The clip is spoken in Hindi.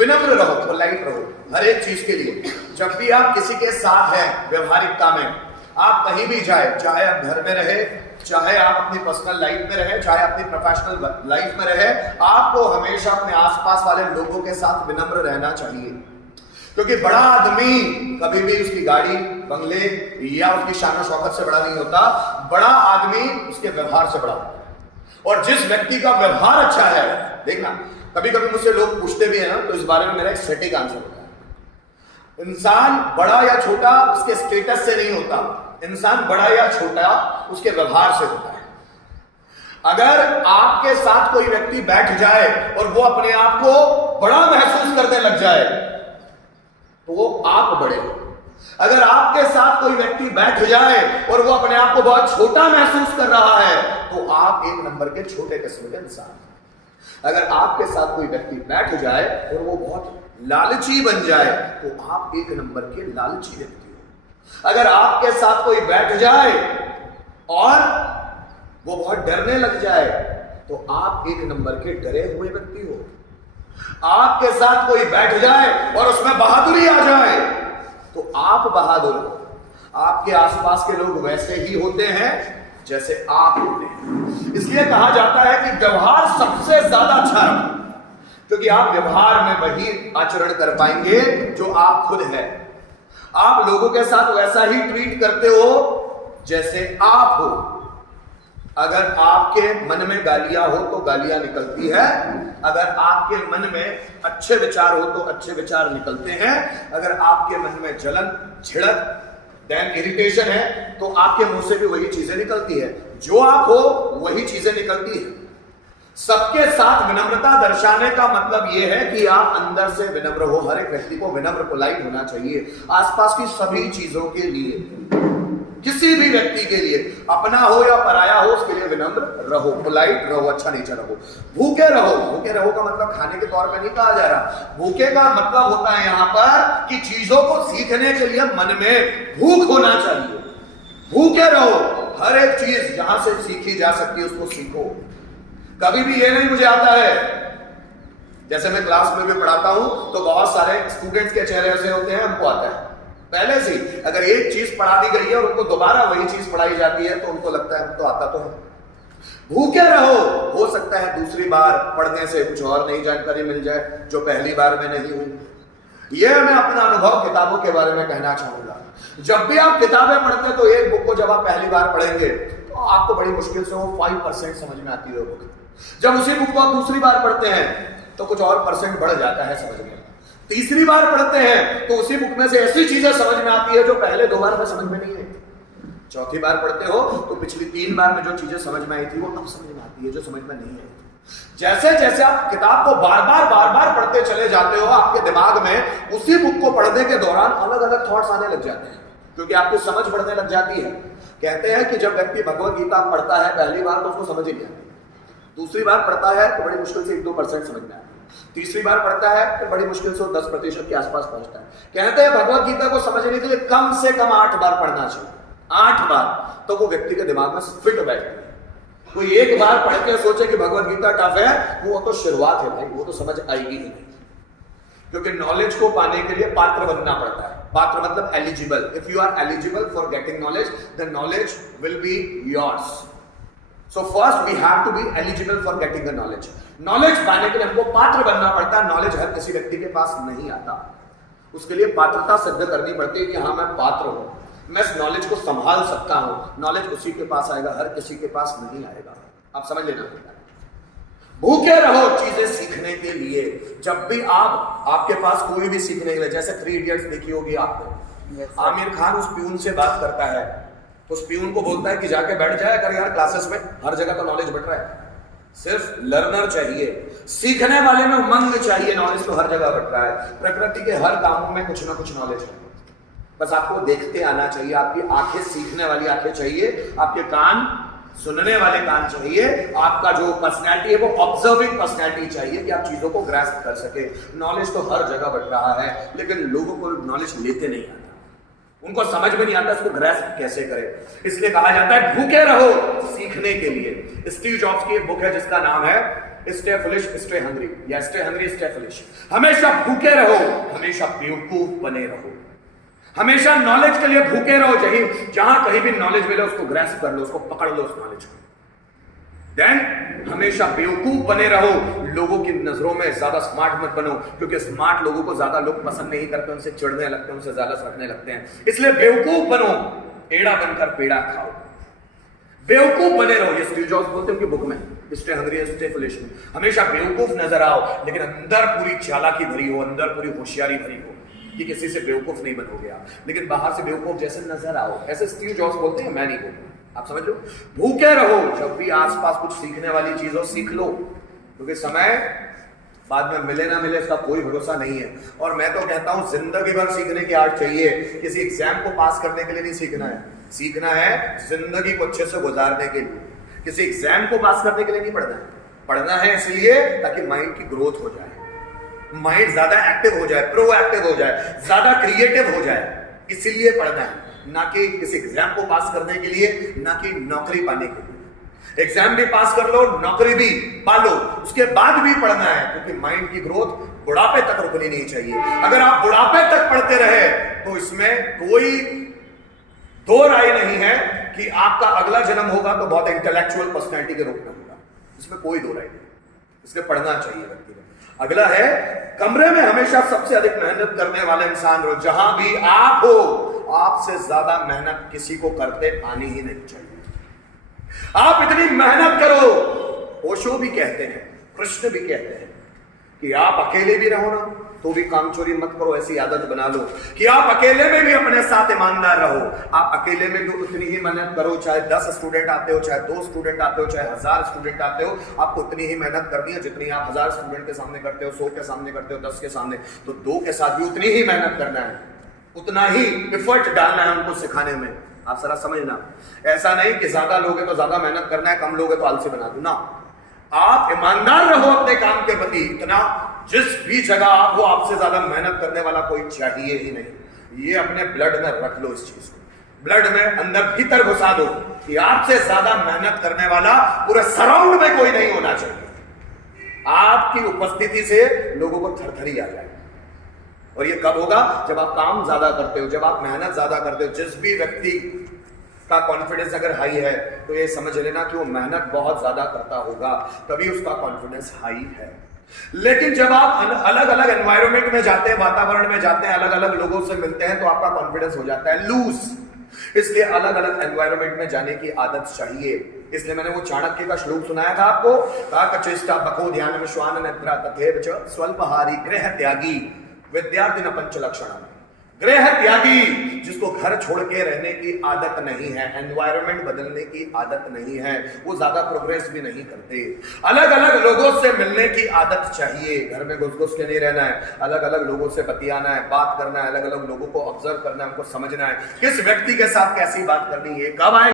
विनम्र रहो, पोलाइट रहो हर एक चीज के लिए। जब भी आप किसी के साथ हैं व्यवहारिकता में, आप कहीं भी जाए, चाहे आप घर में रहे, चाहे आप अपनी पर्सनल लाइफ में रहे, चाहे अपनी प्रोफेशनल लाइफ में रहे, आपको हमेशा अपने आसपास वाले लोगों के साथ विनम्र रहना चाहिए। क्योंकि बड़ा आदमी कभी भी उसकी गाड़ी, बंगले या उसकी शान शौकत से बड़ा नहीं होता, बड़ा आदमी उसके व्यवहार से बड़ा होता है। और जिस व्यक्ति का व्यवहार अच्छा है, देखना कभी कभी मुझसे लोग पूछते भी हैं ना, तो इस बारे में मेरा एक सटीक आंसर होता है। इंसान बड़ा या छोटा उसके स्टेटस से नहीं होता, इंसान बड़ा या छोटा उसके व्यवहार से होता है। अगर आपके साथ कोई व्यक्ति बैठ जाए और वो अपने आप को बड़ा महसूस करने लग जाए तो वो आप बड़े हो। अगर आपके साथ कोई व्यक्ति बैठ जाए और वो अपने आप को बहुत छोटा महसूस कर रहा है तो आप एक नंबर के छोटे किस्म के इंसान। अगर आपके साथ कोई व्यक्ति बैठ जाए और वो बहुत लालची बन जाए तो आप एक नंबर के लालची व्यक्ति हो। अगर आपके साथ कोई बैठ जाए और वो बहुत डरने लग जाए तो आप एक नंबर के डरे हुए व्यक्ति हो। आपके साथ कोई बैठ जाए और उसमें बहादुरी आ जाए तो आप बहादुर हो। आपके आसपास के लोग वैसे ही होते हैं जैसे आप होते हैं। इसलिए कहा जाता है कि व्यवहार सबसे ज्यादा अच्छा है, क्योंकि आप व्यवहार में वही आचरण कर पाएंगे जो आप खुद हैं। आप लोगों के साथ वैसा ही ट्रीट करते हो जैसे आप हो। अगर आपके मन में गालियां हो तो गालियां निकलती है, अगर आपके मन में अच्छे विचार हो तो अच्छे विचार निकलते हैं, अगर आपके मन में जलन, झिड़क, देन इरिटेशन है तो आपके मुंह से भी वही चीजें निकलती है। जो आप हो वही चीजें निकलती है। सबके साथ विनम्रता दर्शाने का मतलब यह है कि आप अंदर से विनम्र हो। हर एक व्यक्ति को विनम्र, पोलाइट होना चाहिए आसपास की सभी चीजों के लिए। किसी भी व्यक्ति के लिए, अपना हो या पराया हो, उसके लिए विनम्र रहो, पोलाइट रहो, अच्छा नेचर रहो। भूखे रहो, भूखे रहो का मतलब खाने के तौर पे नहीं कहा जा रहा। भूखे का मतलब होता है यहां पर कि चीजों को सीखने के लिए मन में भूख होना चाहिए। भूखे रहो, हर एक चीज जहां से सीखी जा सकती है उसको सीखो। कभी भी ये नहीं मुझे आता है, जैसे मैं क्लास में भी पढ़ाता हूं तो बहुत सारे स्टूडेंट्स के चेहरे ऐसे होते हैं, हमको आता है पहले से। अगर एक चीज पढ़ा दी गई है और उनको दोबारा वही चीज पढ़ाई जाती है तो उनको लगता है तो आता तो है। भूखे रहो, हो सकता है दूसरी बार पढ़ने से कुछ और नई जानकारी मिल जाए जो पहली बार में नहीं हुई। यह मैं अपना अनुभव किताबों के बारे में कहना चाहूंगा। जब भी आप किताबें पढ़ते तो एक बुक को जब आप पहली बार पढ़ेंगे तो आपको बड़ी मुश्किल से वो 5% समझ में आती है बुक। जब उसी बुक को आप दूसरी बार पढ़ते हैं तो कुछ और परसेंट बढ़ जाता है समझ में। तीसरी बार पढ़ते हैं तो उसी बुक में से ऐसी चीजें समझ में आती है जो पहले 2 बार में समझ में नहीं आई। चौथी बार पढ़ते हो तो पिछली 3 बार में जो चीजें समझ में आई थी वो अब समझ में आती है जो समझ में नहीं आई। जैसे जैसे आप किताब को बार बार पढ़ते चले जाते हो, आपके दिमाग में उसी बुक को पढ़ने के दौरान अलग अलग थॉट्स आने लग जाते हैं, क्योंकि आपकी समझ बढ़ने लग जाती है। कहते हैं कि जब व्यक्ति भगवत गीता पढ़ता है पहली बार तो उसको समझ ही नहीं आती, दूसरी बार पढ़ता है तो बड़ी मुश्किल से 1-2% समझ में आती है, तीसरी बार पढ़ता है तो बड़ी मुश्किल से 10% के आसपास पहुंचता है। कहते हैं भगवत गीता को समझने के लिए कम से कम 8 बार पढ़ना चाहिए। 8 बार तो वो व्यक्ति के दिमाग में फिट बैठती है। कोई एक बार पढ़ के सोचे कि भगवत गीता टफ है, वो तो शुरुआत है भाई, वो तो समझ आएगी ही नहीं। क्योंकि नॉलेज को पाने के लिए पात्र बनना पड़ता है। पात्र मतलब eligible. If you are eligible for getting knowledge, the knowledge will be yours. So first we have to be eligible for getting the knowledge. Knowledge पाने के लिए हमको पात्र बनना पड़ता है। नॉलेज हर किसी व्यक्ति के पास नहीं आता, उसके लिए पात्रता सिद्ध करनी पड़ती है कि हाँ मैं पात्र हूं, मैं इस नॉलेज को संभाल सकता हूं। नॉलेज उसी के पास आएगा, हर किसी के पास नहीं आएगा। आप समझ लेना। भूखे रहो चीजें सीखने के लिए। जब भी आपके पास कोई भी सीखने के लिए, जैसे 3 इडियट्स देखी होगी आपने, आमिर खान उस प्यून से बात करता है, उस प्यून को बोलता है कि जाके बैठ जाए कर यार क्लासेस में, हर जगह तो नॉलेज बट रहा है, सिर्फ लर्नर चाहिए, सीखने वाले में उमंग चाहिए। नॉलेज तो हर जगह बट रहा है, प्रकृति के हर कामों में कुछ ना कुछ नॉलेज है, बस आपको देखते आना चाहिए। आपकी आंखें सीखने वाली आंखें चाहिए, आपके कान सुनने वाले कान चाहिए, आपका जो पर्सनैलिटी है वो ऑब्जर्विंग पर्सनैलिटी चाहिए कि आप चीजों को ग्रास्प कर सके। नॉलेज तो हर जगह बट रहा है, लेकिन लोगों को नॉलेज लेते नहीं आता, उनको समझ में नहीं आता इसको ग्रास्प कैसे करें। इसलिए कहा जाता है भूखे रहो सीखने के लिए। स्टीव जॉब्स की एक बुक है जिसका नाम है स्टे फुलिश स्टे हंग्री, या स्टे हंग्री स्टे फुलिश। हमेशा भूखे रहो, हमेशा बेवकूफ बने रहो, हमेशा नॉलेज के लिए भूखे रहो। जहां कहीं भी नॉलेज मिले उसको ग्रैस्प कर लो, उसको पकड़ लो उस नॉलेज को। देन हमेशा बेवकूफ बने रहो, लोगों की नजरों में ज्यादा स्मार्ट मत बनो, क्योंकि स्मार्ट लोगों को ज्यादा लोग पसंद नहीं करते, उनसे चिढ़ने लगते हैं, उनसे ज्यादा रखने लगते हैं। इसलिए बेवकूफ बनो, एड़ा बनकर पेड़ा खाओ, बेवकूफ बने रहो। ये स्टीव जॉब्स बोलते हैं उनकी बुक में, स्टे हंग्री स्टे फुलिश में। हमेशा बेवकूफ नजर आओ, लेकिन अंदर पूरी चालाकी भरी हो, अंदर पूरी होशियारी भरी हो, कि किसी से बेवकूफ नहीं बनोगे आप, लेकिन बाहर से बेवकूफ जैसे नजर आओ। ऐसे स्टीव जॉब्स बोलते हैं, मैं नहीं बोलता, आप समझ लो। भूखे रहो, जब भी आसपास कुछ सीखने वाली चीज हो सीख लो, क्योंकि समय बाद में मिले ना मिले इसका कोई भरोसा नहीं है। और मैं तो कहता हूं जिंदगी भर सीखने की आर्ट चाहिए। किसी एग्जाम को पास करने के लिए नहीं सीखना है, सीखना है जिंदगी को अच्छे से गुजारने के लिए। किसी एग्जाम को पास करने के लिए नहीं पढ़ना है, पढ़ना है इसलिए ताकि माइंड की ग्रोथ हो जाए, माइंड ज्यादा एक्टिव हो जाए, प्रोएक्टिव हो जाए, ज्यादा क्रिएटिव हो जाए, इसीलिए पढ़ना है, ना कि किसी एग्जाम को पास करने के लिए, ना कि नौकरी पाने के लिए। एग्जाम भी पास कर लो, नौकरी भी पालो, उसके बाद भी पढ़ना है, क्योंकि माइंड की ग्रोथ बुढ़ापे तक रुकनी नहीं चाहिए। अगर आप बुढ़ापे तक पढ़ते रहे तो इसमें कोई दो राय नहीं है कि आपका अगला जन्म होगा तो बहुत इंटेलेक्चुअल पर्सनैलिटी के रूप में होगा, इसमें कोई दो राय नहीं, इसलिए पढ़ना चाहिए व्यक्ति को। अगला है, कमरे में हमेशा सबसे अधिक मेहनत करने वाले इंसान रहो। जहां भी आप हो, आपसे ज्यादा मेहनत किसी को करते आनी ही नहीं चाहिए। आप इतनी मेहनत करो, ओशो भी कहते हैं, कृष्ण भी कहते हैं कि आप अकेले भी रहो ना तो भी काम चोरी मत करो, ऐसी आदत बना लो कि आप अकेले में भी अपने साथ ईमानदार रहो। आप अकेले में भी उतनी ही मेहनत करो, चाहे 10 स्टूडेंट आते हो, चाहे 2 स्टूडेंट आते हो, चाहे 1000 स्टूडेंट आते हो, आपको उतनी ही मेहनत करनी है जितनी आप 1000 स्टूडेंट के सामने करते हो, 100 के सामने करते हो, 10 के सामने। तो 2 के साथ भी उतनी ही मेहनत करना है, उतना ही एफर्ट डालना है उनको सिखाने में। आप जरा समझना, ऐसा नहीं कि ज्यादा लोग हैं तो ज्यादा मेहनत करना है, कम लोग हैं तो आलसी बना दो ना। आप ईमानदार रहो अपने काम के प्रति, इतना जिस भी जगह आप हो, आपसे ज्यादा मेहनत करने वाला कोई चाहिए ही नहीं। ये अपने ब्लड में रख लो, इस चीज को ब्लड में अंदर भीतर घुसा दो कि आपसे ज्यादा मेहनत करने वाला पूरे सराउंड में कोई नहीं होना चाहिए। आपकी उपस्थिति से लोगों को थरथरी आ जाए। और ये कब होगा? जब आप काम ज्यादा करते हो, जब आप मेहनत ज्यादा करते हो। जिस भी व्यक्ति का कॉन्फिडेंस अगर हाई है तो ये समझ लेना कि वो मेहनत बहुत ज्यादा करता होगा, तभी उसका कॉन्फिडेंस हाई है। लेकिन जब आप अलग अलग एनवायरनमेंट में जाते हैं, वातावरण में जाते हैं, अलग अलग लोगों से मिलते हैं, तो आपका कॉन्फिडेंस हो जाता है लूज। इसलिए अलग अलग एनवायरनमेंट में जाने की आदत चाहिए। इसलिए मैंने वो चाणक्य का श्लोक सुनाया था आपको, कहा चेष्टा बको ध्यान विश्वान निद्रा तथैव च स्वल्पहारी गृह त्यागी विद्यार्थी न पंच लक्षण। गृह त्यागी, जिसको घर छोड़ के रहने की आदत नहीं है, एनवायरनमेंट बदलने की आदत नहीं है, वो ज्यादा प्रोग्रेस भी नहीं करते। अलग अलग लोगों से मिलने की आदत चाहिए, घर में घुस घुस के नहीं रहना है, अलग अलग लोगों से बतियाना है, बात करना है, अलग अलग लोगों को ऑब्जर्व करना है, उनको समझना है किस व्यक्ति के साथ कैसी बात करनी है, कब आए